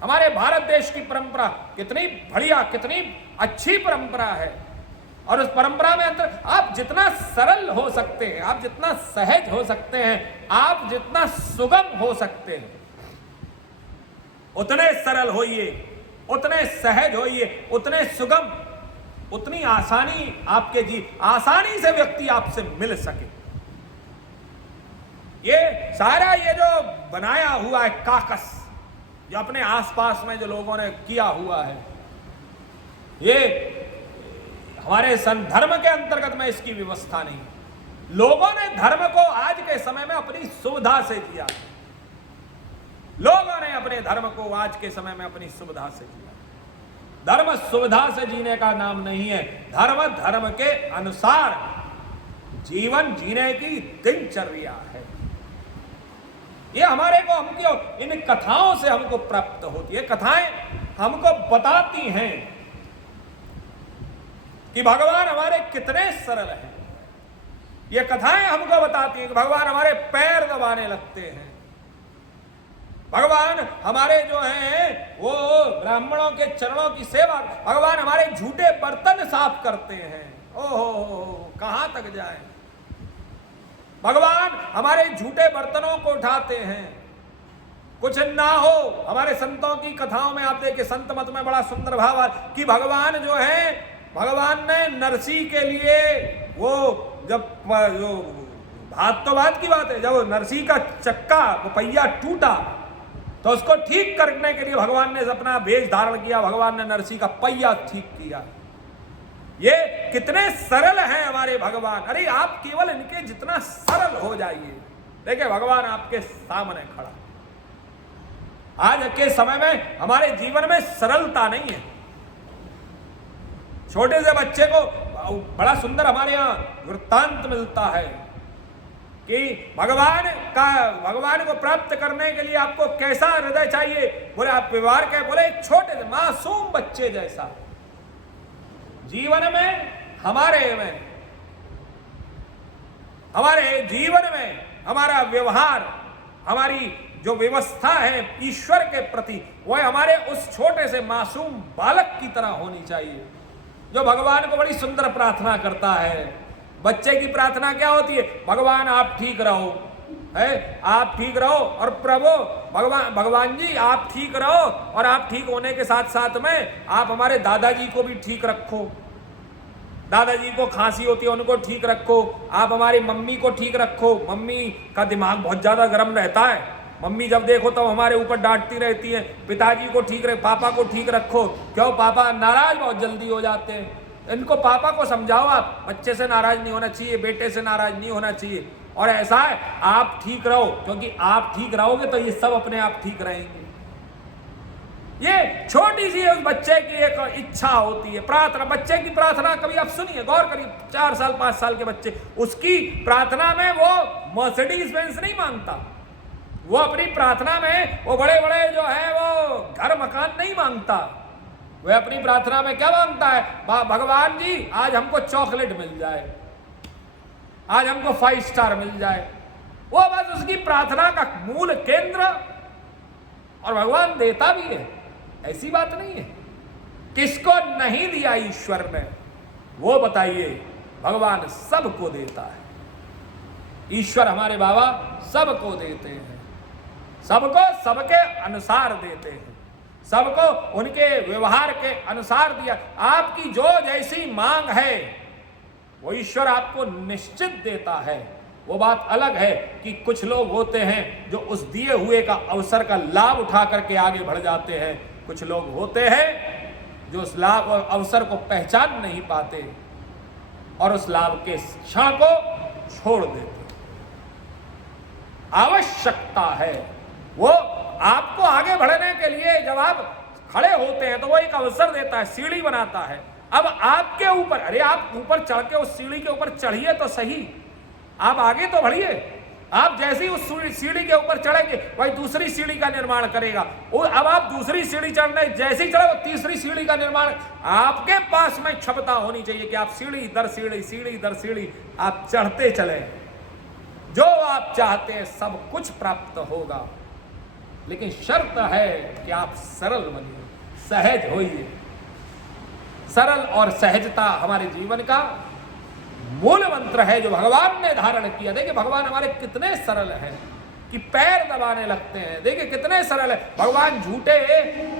हमारे भारत देश की परंपरा कितनी बढ़िया, कितनी अच्छी परंपरा है। और उस परंपरा में अंतर आप जितना सरल हो सकते हैं, आप जितना सहज हो सकते हैं, आप जितना सुगम हो सकते हैं, उतने सरल होइए, उतने सहज होइए, उतने सुगम, उतनी आसानी आपके आसानी से व्यक्ति आपसे मिल सके। ये सारा ये जो बनाया हुआ है काकस, जो अपने आसपास में जो लोगों ने किया हुआ है, ये हमारे धर्म के अंतर्गत में इसकी व्यवस्था नहीं। लोगों ने धर्म को आज के समय में अपनी सुविधा से जिया, लोगों ने अपने धर्म को आज के समय में अपनी सुविधा से जिया। धर्म सुविधा से जीने का नाम नहीं है। धर्म धर्म के अनुसार जीवन जीने की दिनचर्या है। ये हमारे को हमको इन कथाओं से हमको प्राप्त होती है। कथाएं हमको बताती हैं कि भगवान हमारे कितने सरल हैं। ये कथाएं हमको बताती हैं कि भगवान हमारे पैर दबाने लगते हैं, भगवान हमारे जो हैं वो ब्राह्मणों के चरणों की सेवा, भगवान हमारे झूठे बर्तन साफ करते हैं। ओहो, कहां तक जाए। भगवान हमारे झूठे बर्तनों को उठाते हैं। कुछ ना हो, हमारे संतों की कथाओं में आप देखिए, संत मत में बड़ा सुंदर भाव है कि भगवान जो है, भगवान ने नरसी के लिए वो जब जो बात तो बात की बात है, जब नरसी का चक्का पहिया टूटा तो उसको ठीक करने के लिए भगवान ने अपना वेश धारण किया, भगवान ने नरसी का पहिया ठीक किया। ये कितने सरल हैं हमारे भगवान। अरे आप केवल इनके जितना सरल हो जाइए, देखिए भगवान आपके सामने खड़ा। आज के समय में हमारे जीवन में सरलता नहीं है। छोटे से बच्चे को बड़ा सुंदर हमारे यहाँ वृत्तांत मिलता है कि भगवान को प्राप्त करने के लिए आपको कैसा हृदय चाहिए। बोले आप व्यवहार के, बोले एक छोटे से मासूम बच्चे जैसा। जीवन में हमारे जीवन में हमारा व्यवहार, हमारी जो व्यवस्था है ईश्वर के प्रति, वह हमारे उस छोटे से मासूम बालक की तरह होनी चाहिए, जो भगवान को बड़ी सुंदर प्रार्थना करता है। बच्चे की प्रार्थना क्या होती है? भगवान आप ठीक रहो, है आप ठीक रहो, और प्रभु भगवान जी आप ठीक रहो, और आप ठीक होने के साथ साथ में आप हमारे दादाजी को भी ठीक रखो। दादाजी को खांसी होती है, उनको ठीक रखो। आप हमारी मम्मी को ठीक रखो, मम्मी का दिमाग बहुत ज्यादा गर्म रहता है, मम्मी जब देखो तो हमारे ऊपर डांटती रहती है। पिताजी को ठीक रहे, पापा को ठीक रखो। क्यों? पापा नाराज बहुत जल्दी हो जाते हैं। इनको पापा को समझाओ, आप बच्चे से नाराज नहीं होना चाहिए, बेटे से नाराज नहीं होना चाहिए। और ऐसा है, आप ठीक रहो, क्योंकि आप ठीक रहोगे तो ये सब अपने आप ठीक रहेंगे। ये छोटी सी उस बच्चे की एक इच्छा होती है, प्रार्थना। बच्चे की प्रार्थना कभी आप सुनिए, गौर करिए, 4 साल 5 साल के बच्चे, उसकी प्रार्थना में वो मर्सिडीज बेंज नहीं मांगता। वो अपनी प्रार्थना में वो बड़े बड़े जो है वो घर मकान नहीं मांगता। वह अपनी प्रार्थना में क्या मांगता है? भगवान जी आज हमको चॉकलेट मिल जाए, आज हमको 5 स्टार मिल जाए। वो बस उसकी प्रार्थना का मूल केंद्र, और भगवान देता भी है, ऐसी बात नहीं है। किसको नहीं दिया ईश्वर ने, वो बताइए। भगवान सबको देता है। ईश्वर हमारे बाबा सबको देते हैं, सबको सबके अनुसार देते हैं, सबको उनके व्यवहार के अनुसार दिया। आपकी जो जैसी मांग है वो ईश्वर आपको निश्चित देता है। वो बात अलग है कि कुछ लोग होते हैं जो उस दिए हुए का अवसर का लाभ उठा करके आगे बढ़ जाते हैं। कुछ लोग होते हैं जो उस लाभ और अवसर को पहचान नहीं पाते और उस लाभ के क्षण को छोड़ देते। आवश्यकता है वो आपको आगे बढ़ने के लिए, जब आप खड़े होते हैं तो वो एक अवसर देता है, सीढ़ी बनाता है। अब आपके ऊपर, अरे आप ऊपर चढ़ के उस सीढ़ी के ऊपर चढ़िए तो सही, आप आगे तो बढ़िए। आप जैसे ही उस सीढ़ी के ऊपर चढ़ेंगे वही दूसरी सीढ़ी का निर्माण करेगा। अब आप दूसरी सीढ़ी चढ़ने जैसे ही चढ़े, वो तीसरी सीढ़ी का निर्माण। आपके पास में क्षमता होनी चाहिए कि आप सीढ़ी दर सीढ़ी, सीढ़ी दर सीढ़ी आप चढ़ते चले। जो आप चाहते हैं सब कुछ प्राप्त होगा। लेकिन शर्त है कि आप सरल बनिए, सहज होइए। सरल और सहजता हमारे जीवन का मूल मंत्र है जो भगवान ने धारण किया। देखिए भगवान हमारे कितने सरल हैं कि पैर दबाने लगते हैं। देखिए कितने सरल है भगवान, झूठे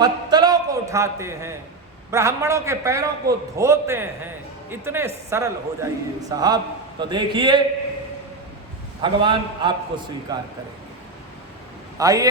पत्थरों को उठाते हैं, ब्राह्मणों के पैरों को धोते हैं। इतने सरल हो जाइए साहब, तो देखिए भगवान आपको स्वीकार करेंगे। आइए